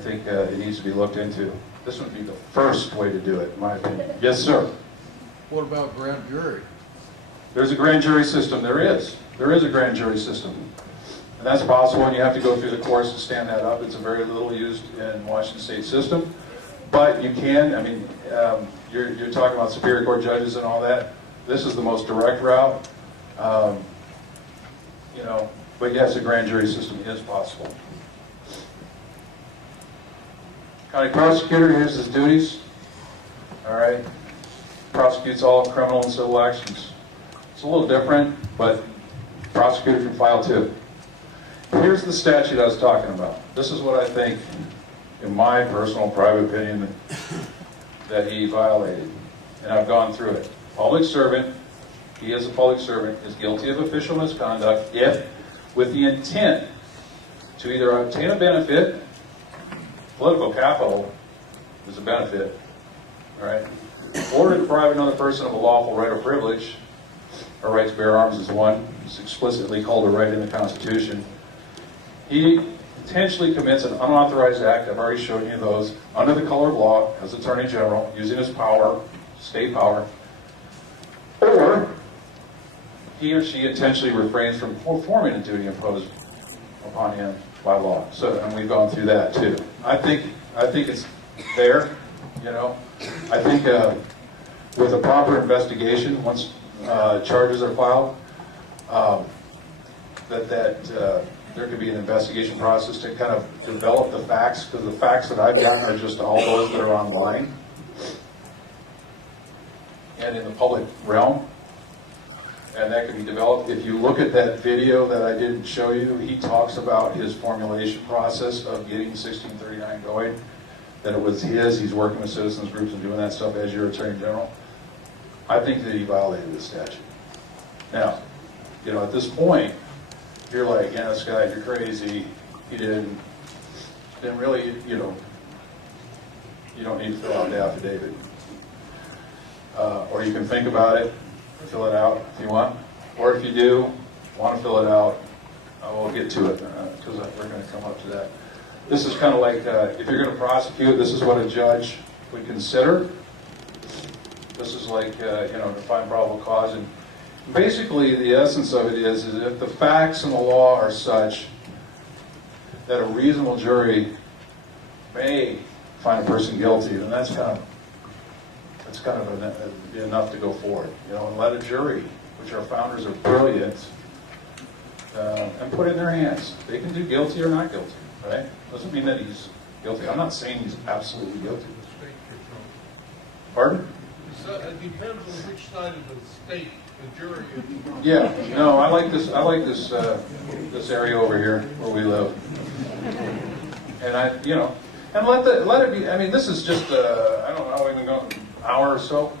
think it needs to be looked into. This would be the first way to do it, in my opinion. Yes, sir. What about grand jury? There's a grand jury system. There is. There is a grand jury system. And that's possible, and you have to go through the course to stand that up. It's a very little used in Washington State system. But you can, I mean, you're talking about Superior Court judges and all that. This is the most direct route. You know, but yes, a grand jury system is possible. County prosecutor, here's his duties. All right. Prosecutes all criminal and civil actions. It's a little different, but prosecutor can file too. Here's the statute I was talking about. This is what I think, in my personal private opinion, that he violated. And I've gone through it. Public servant, he is a public servant, is guilty of official misconduct if, with the intent to either obtain a benefit, political capital is a benefit, all right, or to deprive another person of a lawful right or privilege. Our right to bear arms is one. It's explicitly called a right in the Constitution. He intentionally commits an unauthorized act, I've already shown you those, under the color of law as Attorney General, using his power, state power, or he or she intentionally refrains from performing a duty imposed upon him by law. So, and we've gone through that too. I think it's there, you know. I think with a proper investigation, once charges are filed, there could be an investigation process to kind of develop the facts, because the facts that I've gotten are just all those that are online and in the public realm. And that can be developed. If you look at that video that I didn't show you, he talks about his formulation process of getting 1639 going, that it was his, he's working with citizens groups and doing that stuff as your Attorney General. I think that he violated the statute. Now, you know, at this point, you're like, yeah, Scott, you're crazy. He didn't really, you know, you don't need to fill out the affidavit. Or you can think about it, fill it out if you want. Or if you do want to fill it out, we'll get to it because we're going to come up to that. This is kind of like, if you're going to prosecute, this is what a judge would consider. This is like, you know, to find probable cause. And basically, the essence of it is if the facts and the law are such that a reasonable jury may find a person guilty, then that's kind of enough to go forward. You know, and let a jury, which our founders are brilliant, and put it in their hands. They can do guilty or not guilty, right? Doesn't mean that he's guilty. I'm not saying he's absolutely guilty. Pardon? So it depends on which side of the state the jury is. Yeah, no, I like this this area over here where we live. And you know, and let it be. I mean, this is just I don't know, even go an hour or so.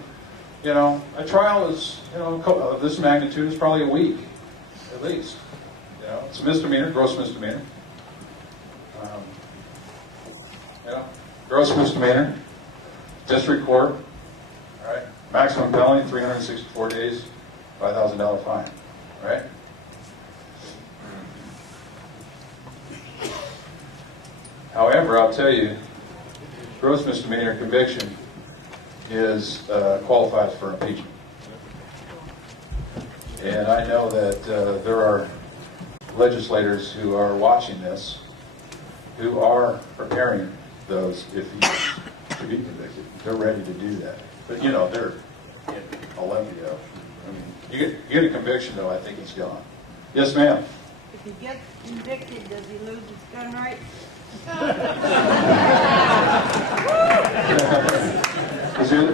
You know, a trial is, you know, of this magnitude is probably a week, at least. You know, it's a misdemeanor, gross misdemeanor. You know, gross misdemeanor, district court. All right, maximum penalty 364 days, $5,000 fine. Right. However, I'll tell you, gross misdemeanor conviction is qualifies for impeachment. And I know that there are legislators who are watching this, who are preparing those if he's to be convicted. They're ready to do that. But you know, they're in Olympia. I mean, you get a conviction though, I think he's gone. Yes, ma'am. If he gets convicted, does he lose his gun rights?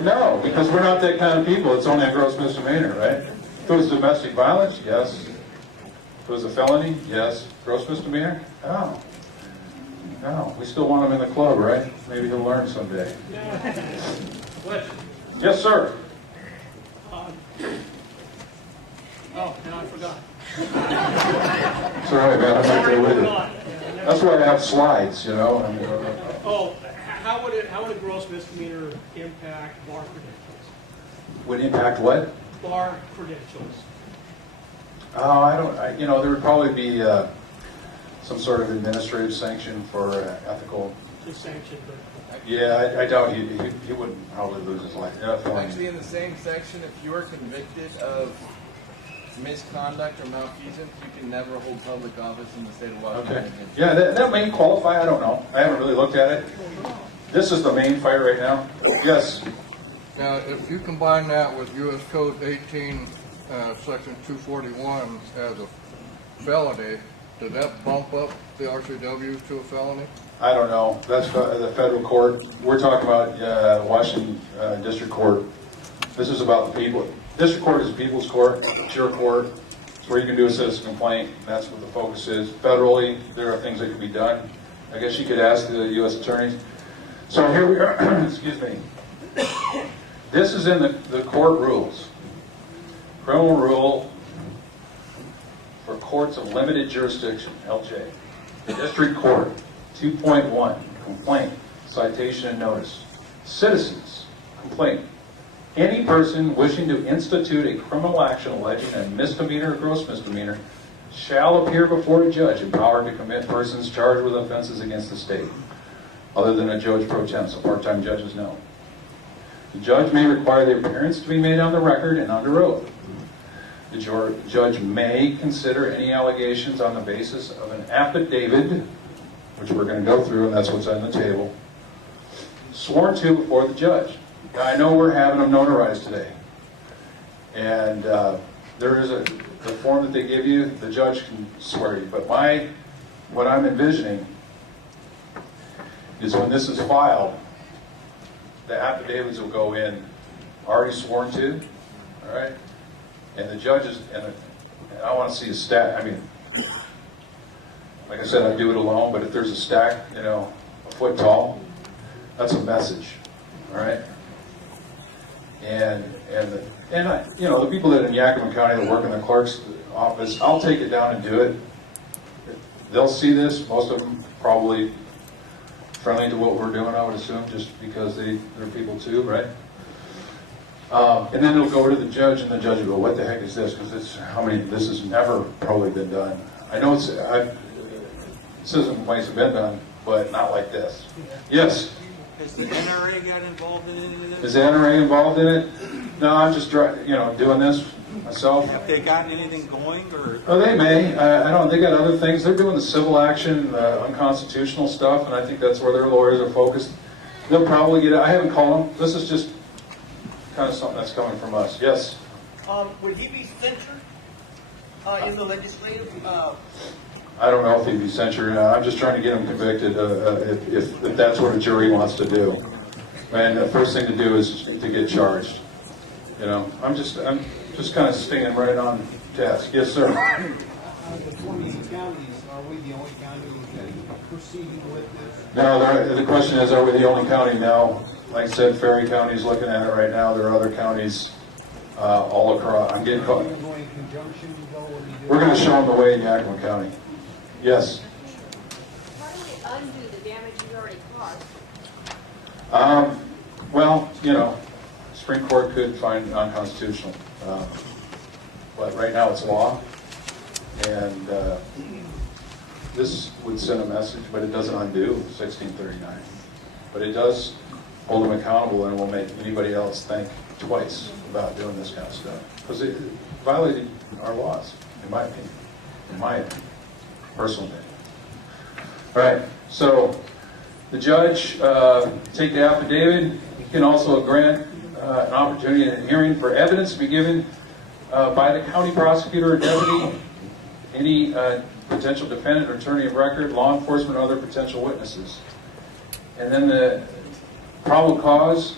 No, because we're not that kind of people. It's only a gross misdemeanor, right? If it was domestic violence, yes. If it was a felony, yes. Gross misdemeanor? No. No, we still want him in the club, right? Maybe he'll learn someday. Question. Yes, sir. Oh, now I forgot. It's all right, man. I'm right there with you. That's why I have slides, you know. I mean, Oh, how would a gross misdemeanor impact bar credentials? would impact what? Bar credentials. Oh, you know, there would probably be some sort of administrative sanction for ethical is sanctioned, but Yeah, I doubt he wouldn't probably lose his life. Actually, in the same section, if you are convicted of misconduct or malfeasance, you can never hold public office in the state of Washington. Okay. Yeah, that may qualify. I don't know. I haven't really looked at it. This is the main fight right now. Yes. Now, if you combine that with U.S. Code 18, Section 241 as a felony, does that bump up the RCW to a felony? I don't know. That's the federal court. We're talking about Washington District Court. This is about the people. District Court is people's court. It's your court. It's where you can do a citizen complaint. That's what the focus is. Federally, there are things that can be done. I guess you could ask the U.S. attorneys. So here we are. Excuse me. This is in the court rules. Criminal rule for courts of limited jurisdiction, LJ. The District Court, 2.1, complaint, citation and notice. Citizens, complaint. Any person wishing to institute a criminal action alleging a misdemeanor or gross misdemeanor shall appear before a judge empowered to commit persons charged with offenses against the state, other than a judge pro tem, so part-time judges know. The judge may require the appearance to be made on the record and under oath. The judge may consider any allegations on the basis of an affidavit, which we're going to go through, and that's what's on the table, sworn to before the judge. Now, I know we're having them notarized today, and there is the form that they give you, the judge can swear you, but what I'm envisioning is when this is filed, the affidavits will go in already sworn to, all right? And the judges, and I want to see a stack. I mean, like I said, I do it alone, but if there's a stack, a foot tall, that's a message, all right? And the people that in Yakima County that work in the clerk's office, I'll take it down and do it. They'll see this. Most of them probably friendly to what we're doing, I would assume, just because they're people too, right? And then it'll go over to the judge, and the judge will go, "What the heck is this?" Because this has never probably been done. I know citizen complaints have been done, but not like this. Yes. Has the NRA got involved in any of this? Is the NRA involved in it? No, I'm just doing this myself. Have they gotten anything going, or? Oh, they may. I don't. They got other things. They're doing the civil action, unconstitutional stuff, and I think that's where their lawyers are focused. They'll probably get it. I haven't called them. This is just kind of something that's coming from us. Yes. Would he be censured in the legislative? I don't know if he'd be censured. I'm just trying to get him convicted if that's what a jury wants to do. And the first thing to do is to get charged. I'm just kind of stinging right on task. Yes, sir. The 20 counties, are we the only county that are proceeding with this? No, the question is, are we the only county now? Like I said, Ferry County's looking at it right now. There are other counties all across. I'm getting caught. We're going to show them the way in Yakima County. Yes. How do we undo the damage you already caused? Well, Supreme Court could find it unconstitutional. But right now it's law. And this would send a message, but it doesn't undo 1639. But it does hold them accountable, and it will make anybody else think twice about doing this kind of stuff. Because it violated our laws, in my opinion. In my personal opinion. All right, so the judge take the affidavit. He can also grant an opportunity in a hearing for evidence to be given by the county prosecutor or deputy, any potential defendant or attorney of record, law enforcement, or other potential witnesses. And then the probable cause,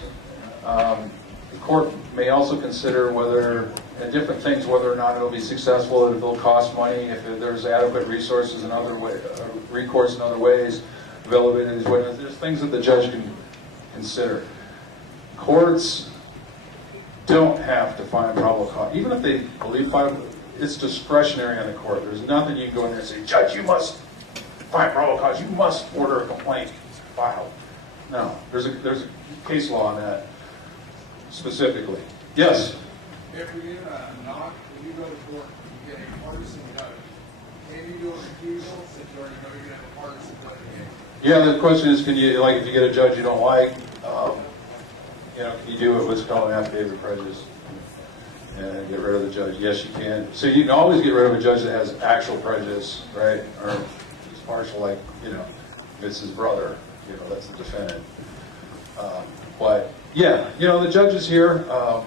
the court may also consider whether, different things, whether or not it'll be successful, if it'll cost money, if there's adequate resources in other ways, recourse in other ways, availability of these witnesses. There's things that the judge can consider. Courts don't have to find probable cause. Even if they believe it's discretionary on the court. There's nothing you can go in there and say, "Judge, you must find probable cause. You must order a complaint filed." No, there's a case law on that specifically. Yes. If you get a knock, when you go to court, you get a partisan judge. Can you do a recusal since you already know you're going to have a partisan judge again? Yeah, the question is, can you, like, if you get a judge you don't like, can you do it what's called an affidavit of prejudice and get rid of the judge? Yes, you can. So you can always get rid of a judge that has actual prejudice, right? Or he's partial, like, it's his brother, that's the defendant. But yeah, the judges here, I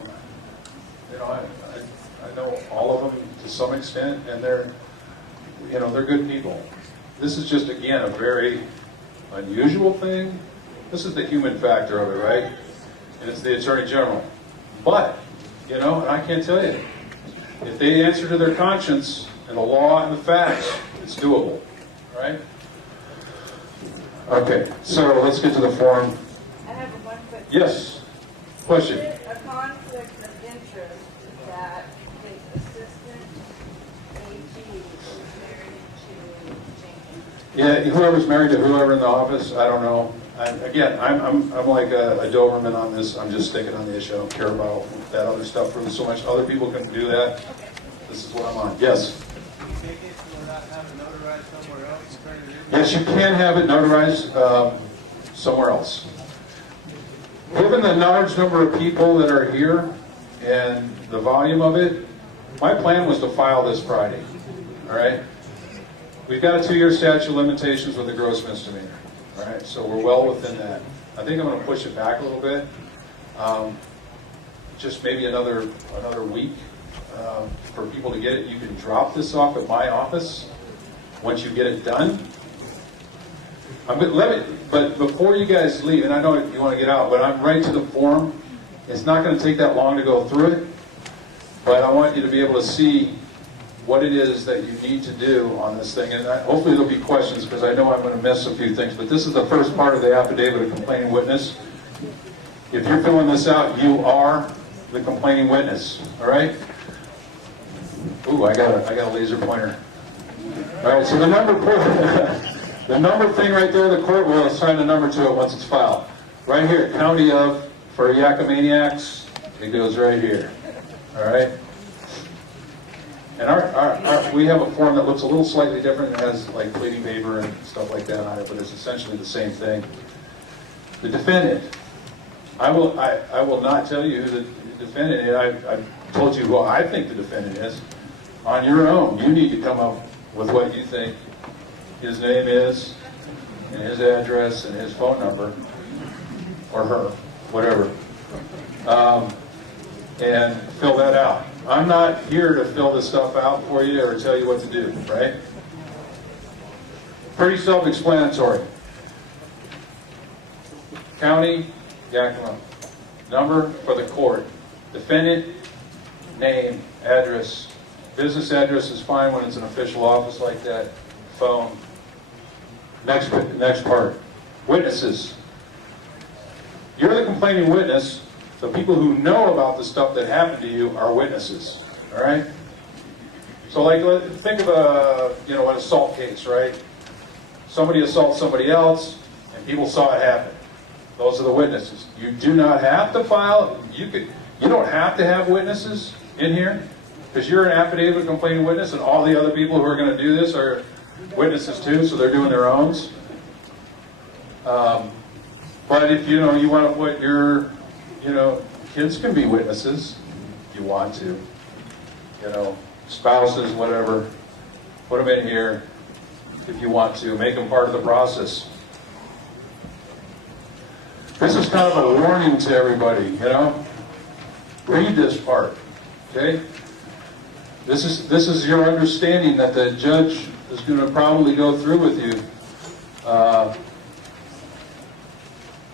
know all of them to some extent, and they're good people. This is just, again, a very unusual thing. This is the human factor of it, right? And it's the Attorney General. But, and I can't tell you, if they answer to their conscience and the law and the facts, it's doable, right? Okay, so let's get to the form. I have one quick. Yes, question. Is it a conflict of interest that his assistant AG is married to Jenkins? Yeah, whoever's married to whoever in the office, I don't know. Again, I'm like a Doberman on this. I'm just sticking on the issue. I don't care about that other stuff for so much. Other people can do that. This is what I'm on. Yes? Take it without having it notarized somewhere else, turn it in? Yes, you can have it notarized somewhere else. Given the large number of people that are here and the volume of it, my plan was to file this Friday. All right? We've got a 2-year statute of limitations with a gross misdemeanor. All right, so we're well within that. I think I'm going to push it back a little bit, just maybe another week for people to get it. You can drop this off at my office once you get it done. But before you guys leave, and I know you want to get out, but I'm right to the form. It's not going to take that long to go through it, but I want you to be able to see what it is that you need to do on this thing. And hopefully there'll be questions, because I know I'm going to miss a few things. But this is the first part of the affidavit of complaining witness. If you're filling this out, you are the complaining witness. All right? Ooh, I got a laser pointer. All right, so the number thing right there, the court will assign a number to it once it's filed. Right here, county of, for Yakamaniacs, it goes right here. All right? And we have a form that looks a little slightly different. It has like pleading paper and stuff like that on it, but it's essentially the same thing. The defendant. I will not tell you who the defendant is. I've told you who I think the defendant is. On your own, you need to come up with what you think his name is, and his address, and his phone number, or her, whatever, and fill that out. I'm not here to fill this stuff out for you or tell you what to do, right? Pretty self-explanatory. County, Yakima. Number for the court. Defendant, name, address. Business address is fine when it's an official office like that. Phone. Next part. Witnesses. You're the complaining witness. The people who know about the stuff that happened to you are witnesses, all right? So like, think of an assault case, right? Somebody assaults somebody else, and people saw it happen. Those are the witnesses. You do not have to file, you don't have to have witnesses in here, because you're an affidavit of complaining witness, and all the other people who are going to do this are witnesses too, so they're doing their owns. But if you want to put your kids can be witnesses if you want to. Spouses, whatever. Put them in here if you want to. Make them part of the process. This is kind of a warning to everybody, Read this part, okay? This is your understanding that the judge is going to probably go through with you,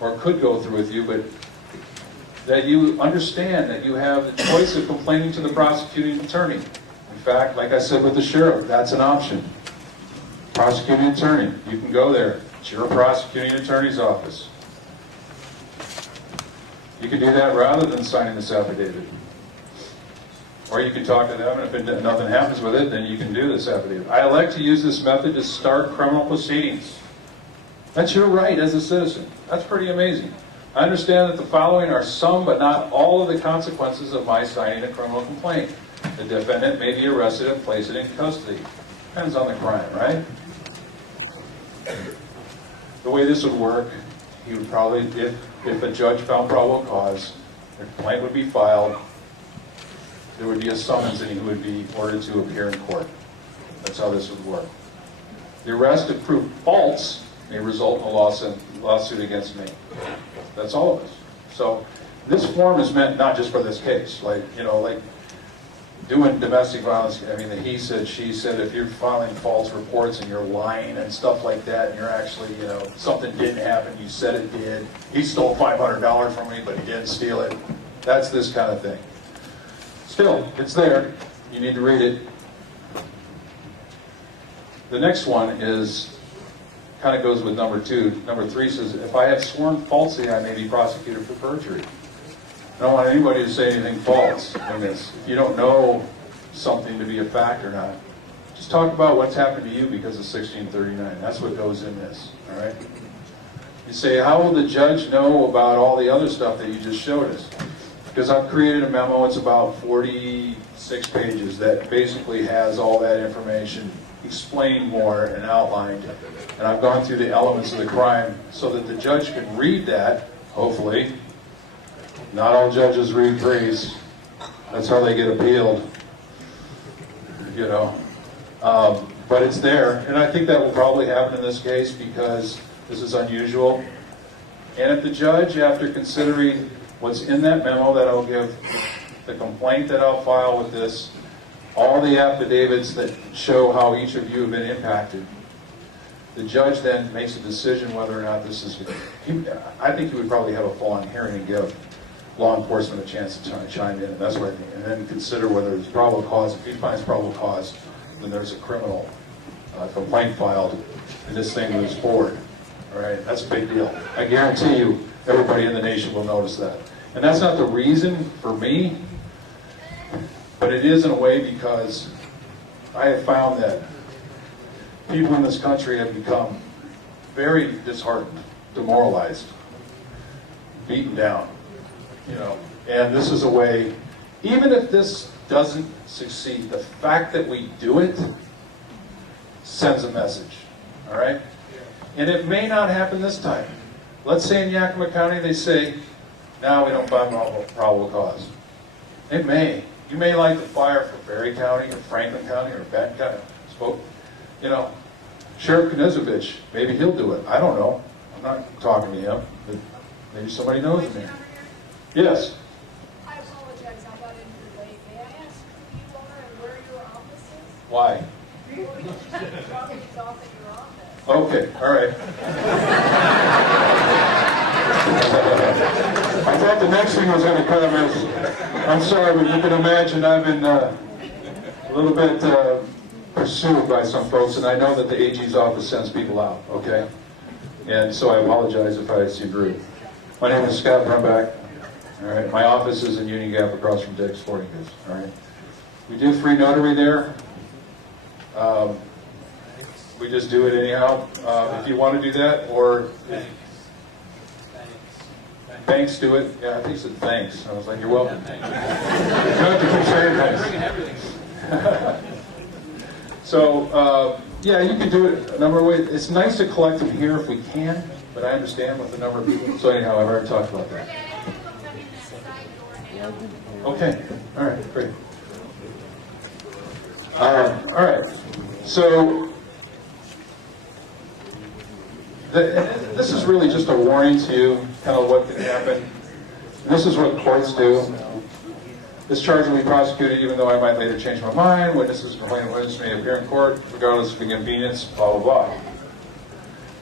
or could go through with you, but that you understand that you have the choice of complaining to the prosecuting attorney. In fact, like I said with the sheriff, that's an option. Prosecuting attorney, you can go there. It's your prosecuting attorney's office. You can do that rather than signing this affidavit. Or you can talk to them, and if nothing happens with it, then you can do this affidavit. I elect to use this method to start criminal proceedings. That's your right as a citizen. That's pretty amazing. I understand that the following are some but not all of the consequences of my signing a criminal complaint. The defendant may be arrested and placed in custody. Depends on the crime, right? the way this would work, he would probably, if a judge found probable cause, a complaint would be filed, there would be a summons and he would be ordered to appear in court. That's how this would work. The arrest, if proved false, may result in a lawsuit against me. That's all of us. So this form is meant not just for this case, like doing domestic violence. I mean, the he said, she said, if you're filing false reports and you're lying and stuff like that, and you're actually, something didn't happen, you said it did. He stole $500 from me, but he didn't steal it. That's this kind of thing. Still, it's there. You need to read it. The next one is, kind of goes with number 2. Number 3 says, if I have sworn falsely, I may be prosecuted for perjury. I don't want anybody to say anything false in this. If you don't know something to be a fact or not, just talk about what's happened to you because of 1639. That's what goes in this, all right? You say, how will the judge know about all the other stuff that you just showed us? Because I've created a memo, it's about 46 pages that basically has all that information explained more and outlined. And I've gone through the elements of the crime so that the judge can read that, hopefully. Not all judges read briefs. That's how they get appealed. But it's there. And I think that will probably happen in this case because this is unusual. And if the judge, after considering what's in that memo that I'll give, the complaint that I'll file with this, all the affidavits that show how each of you have been impacted, the judge then makes a decision whether or not this is, I think he would probably have a full-on hearing and give law enforcement a chance to chime in, and that's what I think. And then consider whether there's probable cause. If he finds probable cause, then there's a criminal complaint filed, and this thing moves forward. All right, that's a big deal. I guarantee you, everybody in the nation will notice that. And that's not the reason for me, but it is in a way because I have found that people in this country have become very disheartened, demoralized, beaten down, and this is a way, even if this doesn't succeed, the fact that we do it sends a message, all right? And it may not happen this time. Let's say in Yakima County they say, now we don't find probable cause. It may. You may light the fire for Berry County or Franklin County or Benton County. Sheriff Knizovich, maybe he'll do it. I don't know. I'm not talking to him, but maybe somebody knows me. Yes? I apologize, I got in here late. May I ask who you are and where your office is? Why? Or you just drop me off at your office? Okay, all right. I thought the next thing was going to come is, I'm sorry, but you can imagine I've been a little bit pursued by some folks, and I know that the AG's office sends people out, okay? And so I apologize if I seem rude. My name is Scott Brumback. All right, my office is in Union Gap across from Dick's Sporting Goods. All right, we do free notary there. We just do it anyhow. If you want to do that, or banks do it. Yeah, I think it said thanks. I was like, you're welcome. You don't have to keep saying thanks. So, yeah, you can do it a number of ways. It's nice to collect them here if we can, but I understand with the number of people. So anyhow, I've already talked about that. Okay, all right, great. All right, so this is really just a warning to you, kind of what can happen. This is what courts do. This charge will be prosecuted even though I might later change my mind. Witnesses, complaining witnesses may appear in court regardless of inconvenience, blah, blah, blah.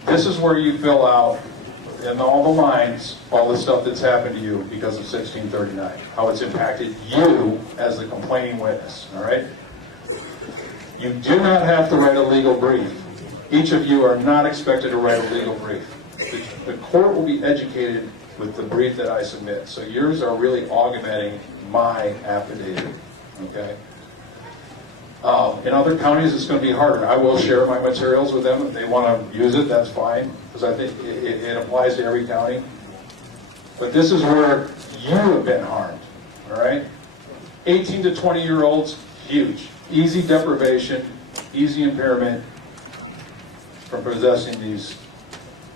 This is where you fill out in all the lines all the stuff that's happened to you because of 1639, how it's impacted you as the complaining witness, all right? You do not have to write a legal brief. Each of you are not expected to write a legal brief. The court will be educated with the brief that I submit. So yours are really augmenting my affidavit, okay? In other counties, it's going to be harder. I will share my materials with them. If they want to use it, that's fine, because I think it applies to every county. But this is where you have been harmed, all right? 18 to 20-year-olds, huge. Easy deprivation, easy impairment from possessing these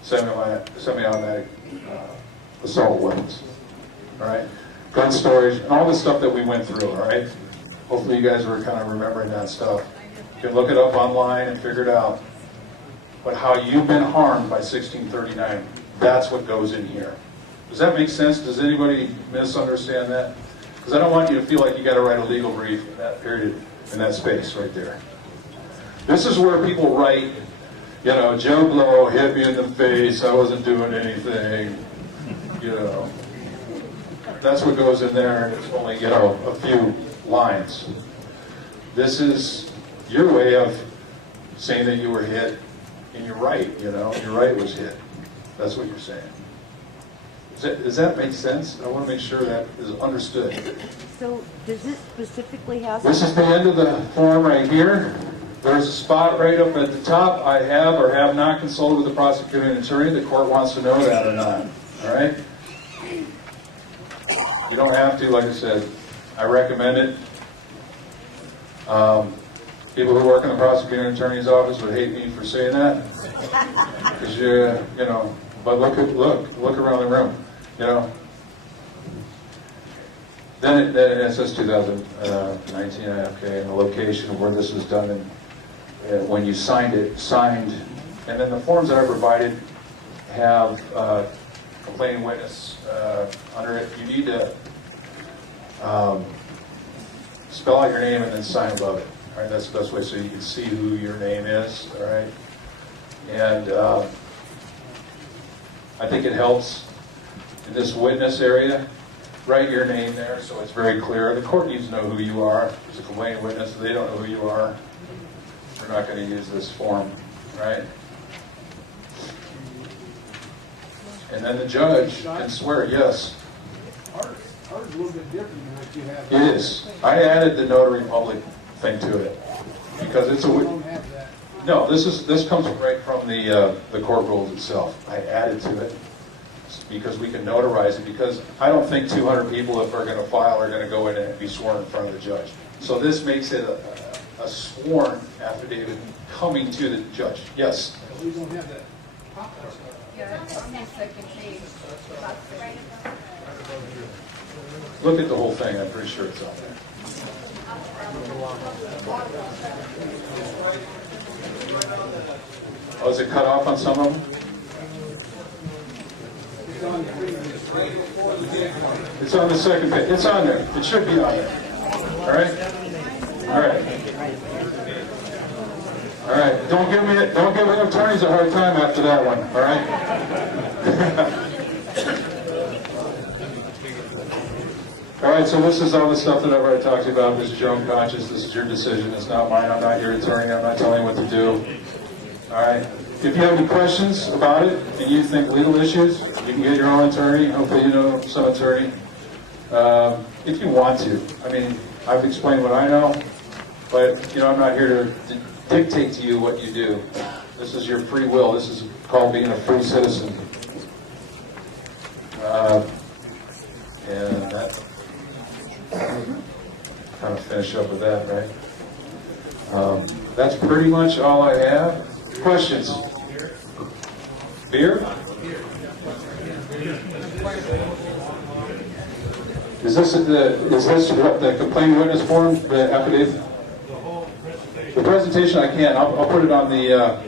semi-automatic assault weapons. All right, gun storage, and all the stuff that we went through. All right, hopefully you guys were kind of remembering that stuff. You can look it up online and figure it out. But how you've been harmed by 1639, that's what goes in here. Does that make sense? Does anybody misunderstand that? Because I don't want you to feel like you got to write a legal brief in that period, in that space right there. This is where people write, you know, Joe Blow hit me in the face, I wasn't doing anything, you know. That's what goes in there, and it's only, you know, a few lines. This is your way of saying that you were hit, and you're right, you know, your right was hit. That's what you're saying. Does that make sense? I want to make sure that is understood. So does this specifically have? This is the end of the form right here. There's a spot right up at the top. I have or have not consulted with the prosecuting attorney. The court wants to know that or not. All right? You don't have to, like I said. I recommend it. People who work in the prosecuting attorney's office would hate me for saying that, because you know. But look around the room, you know. Then it says 2019 IFK, and the location where this was done, and when you signed, and then the forms that I provided have complaining witness under it. You need to spell out your name and then sign above it. All right, that's the best way so you can see who your name is. All right, and I think it helps in this witness area. Write your name there so it's very clear. The court needs to know who you are. As a complaining witness, if they don't know who you are, we're not going to use this form, right? And then the judge can swear, yes. Ours is a little bit different than what you have. It is. I added the notary public thing to it because it's We a. don't have that. No, this comes right from the court rules itself. I added to it because we can notarize it, because I don't think 200 people, if are going to file, are going to go in and be sworn in front of the judge. So this makes it a sworn affidavit coming to the judge. Yes? We don't have that. Yeah, it's on the second page. Look at the whole thing. I'm pretty sure it's on there. Oh, is it cut off on some of them? It's on the second page. It's on there. It should be on there. All right? All right. All right. Don't give the attorneys a hard time after that one. All right? All right, so this is all the stuff that I've already talked to you about. This is your own conscience. This is your decision. It's not mine. I'm not your attorney. I'm not telling you what to do. All right? If you have any questions about it and you think legal issues, you can get your own attorney. Hopefully you know some attorney. If you want to. I mean, I've explained what I know, but, you know, I'm not here to dictate to you what you do. This is your free will. This is called being a free citizen. And that kind of finish up with that, right? That's pretty much all I have. Questions? Beer? Is this the complaint witness form, the affidavit? The presentation I can't. I'll put it on the.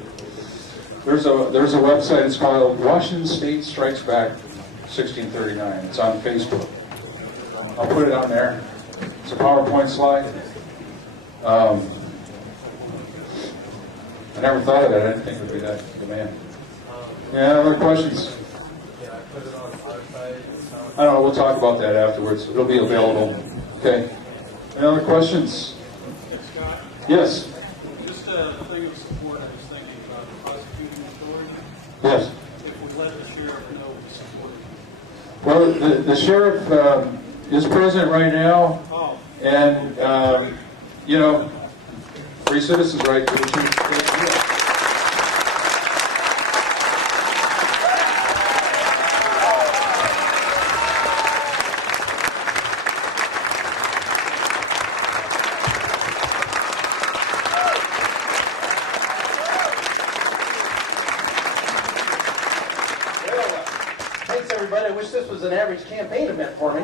There's a website. It's called Washington State Strikes Back 1639. It's on Facebook. I'll put it on there. It's a PowerPoint slide. I never thought of that. I didn't think it would be that demand. Yeah, other questions? I don't know. We'll talk about that afterwards. It'll be available. Okay. Any other questions? Scott? Yes. Just a thing of support, I was thinking about the prosecuting authority. Yes. If we let the sheriff know we support it. Well, the sheriff is present right now, and you know, free citizens' right to choose. outreach campaign event for me.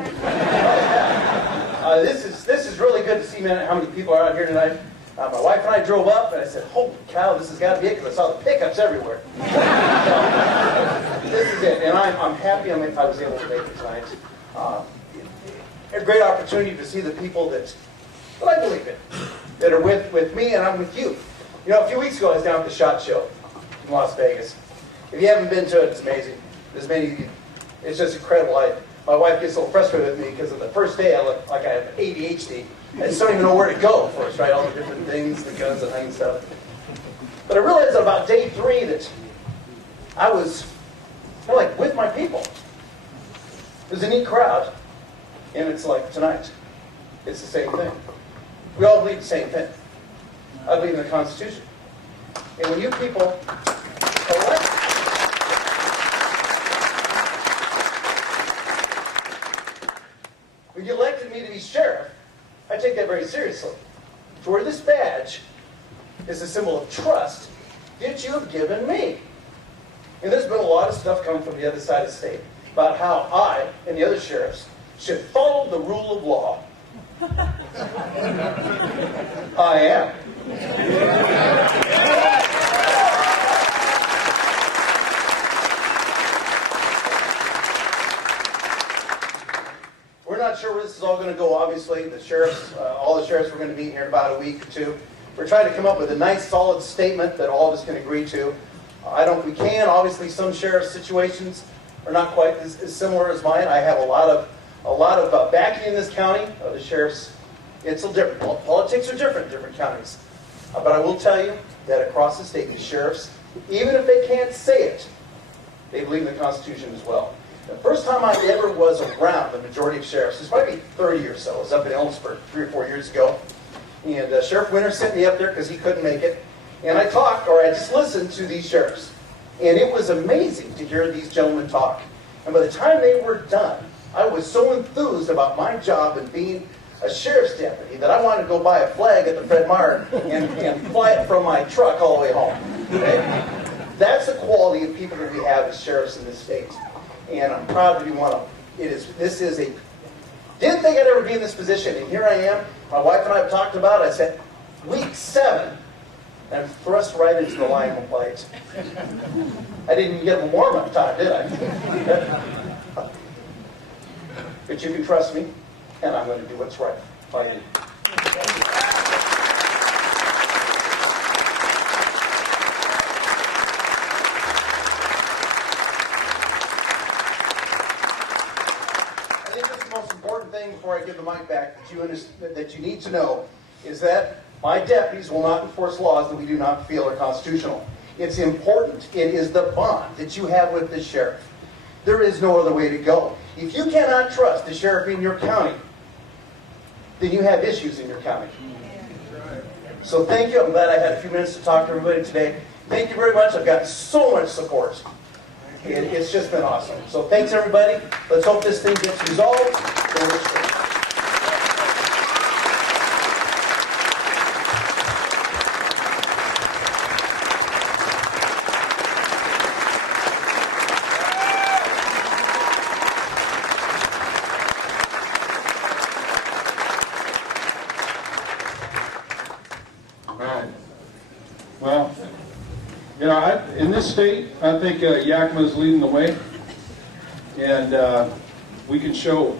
This is really good to see, man, how many people are out here tonight. My wife and I drove up, and I said, holy cow, this has got to be it, because I saw the pickups everywhere. So, this is it, and I'm happy I was able to make it tonight. A great opportunity to see the people that I believe in, that are with me, and I'm with you. You know, a few weeks ago, I was down at the SHOT Show in Las Vegas. If you haven't been to it, it's amazing. It's just incredible. My wife gets a little frustrated with me because on the first day I look like I have ADHD. I just don't even know where to go first, right? All the different things, the guns and things stuff. But I realized that about day 3 that I was kind of like with my people. It was a neat crowd. And it's like tonight. It's the same thing. We all believe the same thing. I believe in the Constitution. And when you people elect, when you elected me to be sheriff, I take that very seriously. To wear this badge is a symbol of trust that you have given me. And there's been a lot of stuff coming from the other side of the state about how I and the other sheriffs should follow the rule of law. I am. We're not sure where this is all going to go, obviously. The sheriffs, all the sheriffs, we're going to meet here in about a week or two. We're trying to come up with a nice, solid statement that all of us can agree to. I don't think we can. Obviously, some sheriff situations are not quite as similar as mine. I have a lot of backing in this county. The sheriffs, it's a different. Politics are different in different counties. But I will tell you that across the state, the sheriffs, even if they can't say it, they believe in the Constitution as well. The first time I ever was around the majority of sheriffs, it's probably 30 or so. I was up in Ellensburg 3 or 4 years ago. And Sheriff Winter sent me up there because he couldn't make it. And I just listened to these sheriffs. And it was amazing to hear these gentlemen talk. And by the time they were done, I was so enthused about my job and being a sheriff's deputy that I wanted to go buy a flag at the Fred Meyer and fly it from my truck all the way home. Okay? That's the quality of people that we have as sheriffs in this state. And I'm proud to be one of them. Didn't think I'd ever be in this position, and here I am. My wife and I have talked about it. I said, week 7, and I'm thrust right into the limelight plate. I didn't even get a warm-up time, did I? But you can trust me, and I'm going to do what's right by you. Before I give the mic back, that you need to know is that my deputies will not enforce laws that we do not feel are constitutional. It's important. It is the bond that you have with the sheriff. There is no other way to go. If you cannot trust the sheriff in your county, then you have issues in your county. So thank you. I'm glad I had a few minutes to talk to everybody today. Thank you very much. I've got so much support. It's just been awesome. So thanks, everybody. Let's hope this thing gets resolved. Well, you know, in this state, I think Yakima is leading the way, and we can show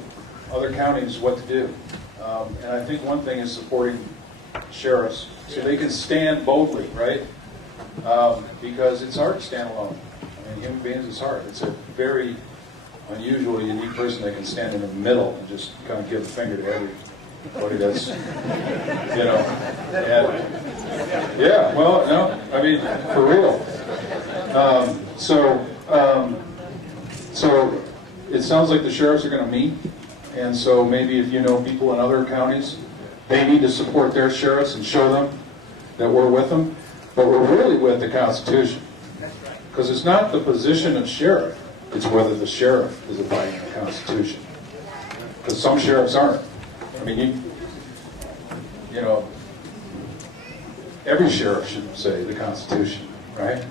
other counties what to do. And I think one thing is supporting sheriffs so they can stand boldly, right? Because it's hard to stand alone. I mean, human beings, it's hard. It's a very unusual, unique person that can stand in the middle and just kind of give the finger to everybody that's, you know, and, yeah, well, no, I mean, for real. So it sounds like the sheriffs are going to meet, and so maybe if you know people in other counties, they need to support their sheriffs and show them that we're with them, but we're really with the Constitution. Because it's not the position of sheriff, it's whether the sheriff is abiding the Constitution. Because some sheriffs aren't. I mean, you know, every sheriff should say the Constitution, right?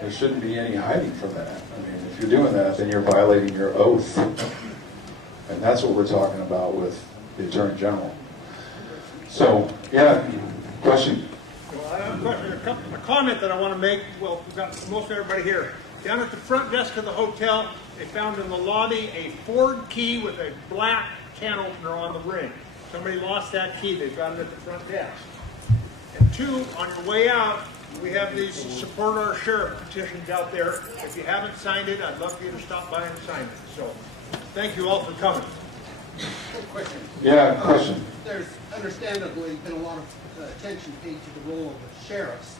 There shouldn't be any hiding from that. I mean, if If you're doing that, then you're violating your oath. And that's what we're talking about with the Attorney General. So, yeah, question? Well, I have a question, a comment that I want to make. Well, we've got most everybody here. Down at the front desk of the hotel, they found in the lobby a Ford key with a black can opener on the ring. Somebody lost that key. They found it at the front desk. And two, on your way out, we have these Support Our Sheriff petitions out there. If you haven't signed it, I'd love for you to stop by and sign it. So, thank you all for coming. Question. Yeah, question. There's understandably been a lot of attention paid to the role of the sheriffs.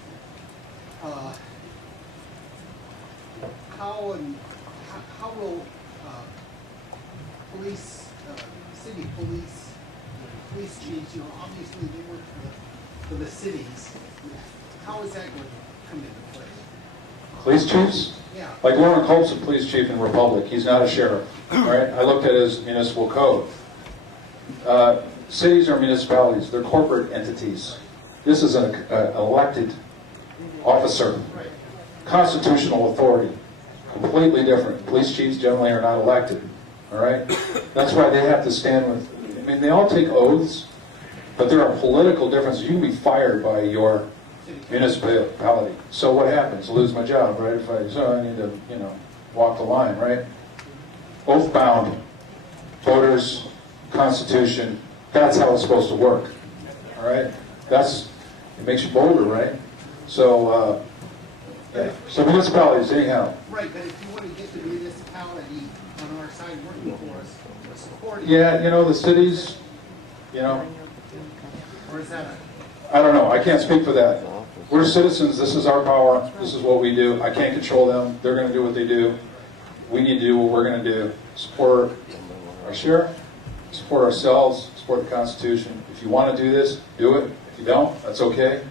How will police, city police chiefs, obviously they work for the cities. How is that going to come into play? Police chiefs? Yeah. Like Lauren Colt's a police chief in Republic. He's not a sheriff. All right? I looked at his municipal code. Cities are municipalities. They're corporate entities. This is an elected officer. Constitutional authority. Completely different. Police chiefs generally are not elected. All right? That's why they have to stand with... I mean, they all take oaths, but there are political differences. You can be fired by your municipality. So what happens? Lose my job, right? If I need to, walk the line, right? Oath-bound. Voters, Constitution. That's how it's supposed to work. All right? It makes you bolder, right? So, so municipalities, anyhow. Right, but if you want to get the municipality on our side working for us, supporting. Yeah, the cities, Or is that I don't know. I can't speak for that. We're citizens. This is our power. This is what we do. I can't control them. They're going to do what they do. We need to do what we're going to do. Support our sheriff, support ourselves, support the Constitution. If you want to do this, do it. If you don't, that's okay.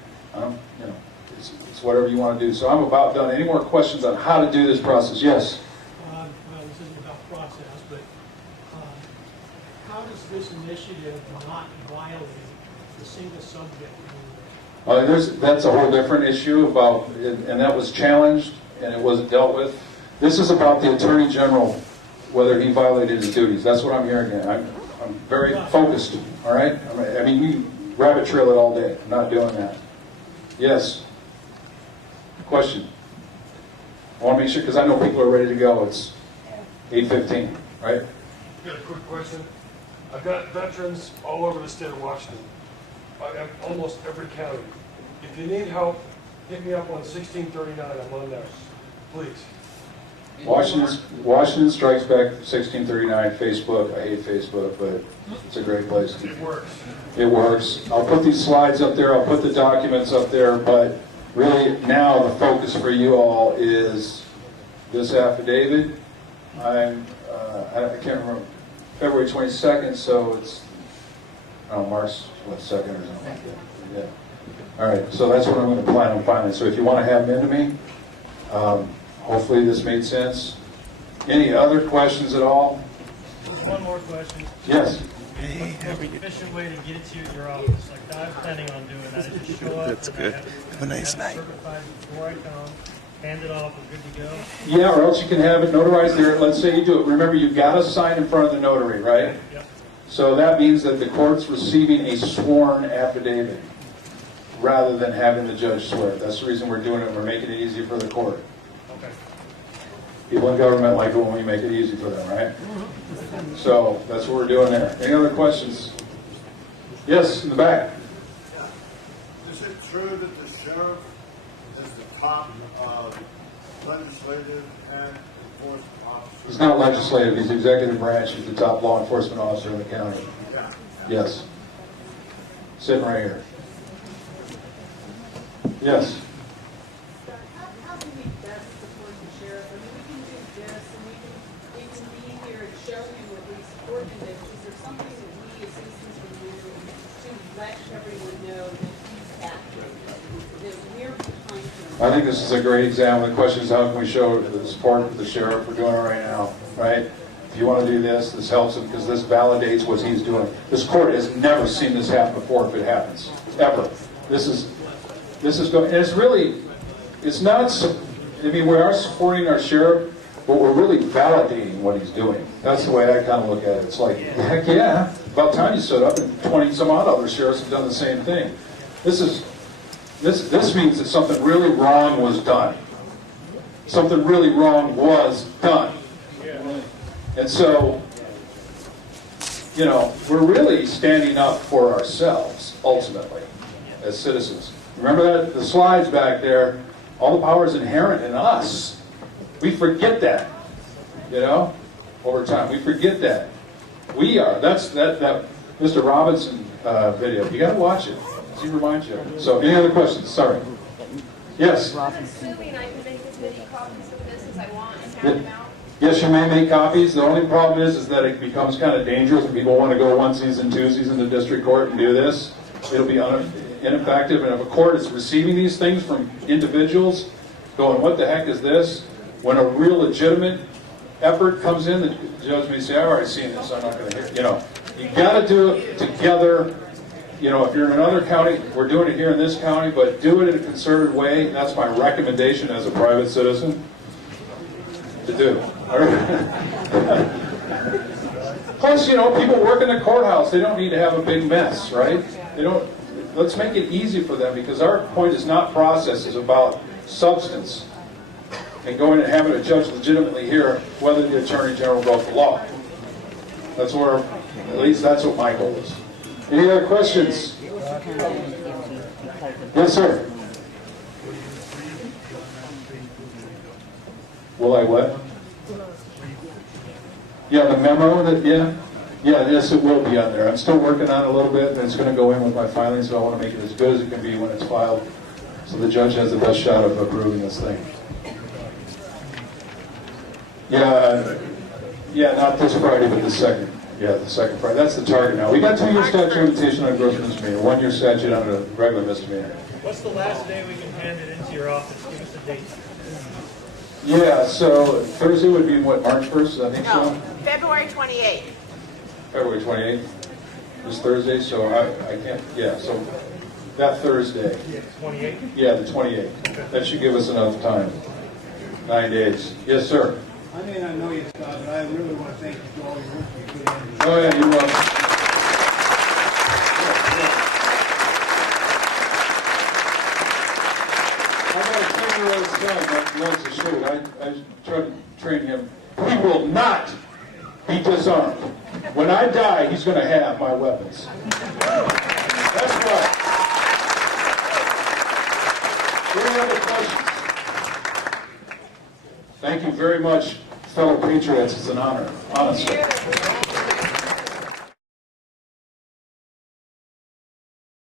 It's whatever you want to do. So I'm about done. Any more questions on how to do this process? Yes? Well, this isn't about process, but how does this initiative not violate the single subject rule? That's a whole different issue about, and that was challenged and it wasn't dealt with. This is about the Attorney General, whether he violated his duties. That's what I'm hearing. I'm very focused, all right? I mean, we rabbit trail it all day. I'm not doing that. Yes? Question? I want to make sure, because I know people are ready to go. It's 8:15, right? Got a quick question. I've got veterans all over the state of Washington. I have almost every county. If you need help, hit me up on 1639. I'm on there. Please. Washington Strikes Back 1639, Facebook. I hate Facebook, but it's a great place. It works. It works. I'll put these slides up there. I'll put the documents up there, but really now the focus for you all is this affidavit. I can't remember, February 22nd, so it's March 2nd or something like that. Yeah. All right, so that's what I'm going to plan on filing. So if you want to have them into me, hopefully this made sense. Any other questions at all? One more question. Yes. An efficient way to get it to you at your office. Like I'm planning on doing that. I just show up. That's good. Have a nice night. Certified before I come. Hand it off. We're good to go. Yeah, or else you can have it notarized there. Let's say you do it. Remember, you've got to sign in front of the notary, right? Yep. So that means that the court's receiving a sworn affidavit rather than having the judge swear it. That's the reason we're doing it. We're making it easy for the court. Okay. People in government like it when we make it easy for them, right? So that's what we're doing there. Any other questions? Yes, in the back. Is it true that the sheriff is the top legislative and enforcement officer? He's not legislative. He's executive branch. He's the top law enforcement officer in the county. Yes. Sitting right here. Yes. How can we best support the sheriff? I mean, we can do this, and we can be here and show you what we support him in. Is there something that we as citizens can do to let everyone know that he's active, that we're behind him? I think this is a great example. The question is, how can we show the support of the sheriff? We're doing it right now, right? If you want to do this, this helps him because this validates what he's doing. This court has never seen this happen before if it happens, ever. This is going, and it's really, it's not, I mean, we are supporting our sheriff, but we're really validating what he's doing. That's the way I kind of look at it. It's like, heck yeah, about time you stood up, and 20 some odd other sheriffs have done the same thing. This means that something really wrong was done. Something really wrong was done. And so, you know, we're really standing up for ourselves, ultimately, as citizens. Remember that the slides back there, all the power is inherent in us. We forget that, you know, over time. We forget that. We are. That's that Mr. Robinson video. You got to watch it. He reminds you of it. So, any other questions? Sorry. Yes? I'm assuming I can make as many copies of this as I want and hand them out. Yes, you may make copies. The only problem is that it becomes kind of dangerous when people want to go onesies and twosies in the district court and do this. It'll be ineffective. And if a court is receiving these things from individuals going, what the heck is this? When a real legitimate effort comes in, the judge may say, I've already seen this, I'm not going to hear it. You know, you got to do it together. You know, if you're in another county, we're doing it here in this county, but do it in a concerted way. That's my recommendation as a private citizen to do. Plus, you know, people work in the courthouse. They don't need to have a big mess, right? They don't. Let's make it easy for them, because our point is not process, it's about substance. And going and having a judge legitimately hear whether the Attorney General broke the law. That's where, at least that's what my goal is. Any other questions? Yes, sir. Will I what? Yeah, the memo that, yeah, yes, it will be on there. I'm still working on it a little bit, and it's going to go in with my filing, so I want to make it as good as it can be when it's filed, so the judge has the best shot of approving this thing. Yeah, not this Friday, but the second. Yeah, the second Friday. That's the target now. We got 2-year statute of limitation on gross misdemeanor, 1-year statute on a regular misdemeanor. What's the last day we can hand it into your office? Give us a date. Yeah, so Thursday would be what, March 1st, I think so? February 28th. February 28th is Thursday, so I can't, yeah, so that Thursday. 28th? Yeah, the 28th. Okay. That should give us enough time. 9 days. Yes, sir. I may not know you, Scott, but I really want to thank you for all your work you put in. Oh, yeah, you're welcome. I got a 10-year-old son that loves to shoot. I try to train him. He will not be disarmed. When I die, he's going to have my weapons. That's right. Any other questions? Thank you very much, fellow patriots. It's an honor, honestly.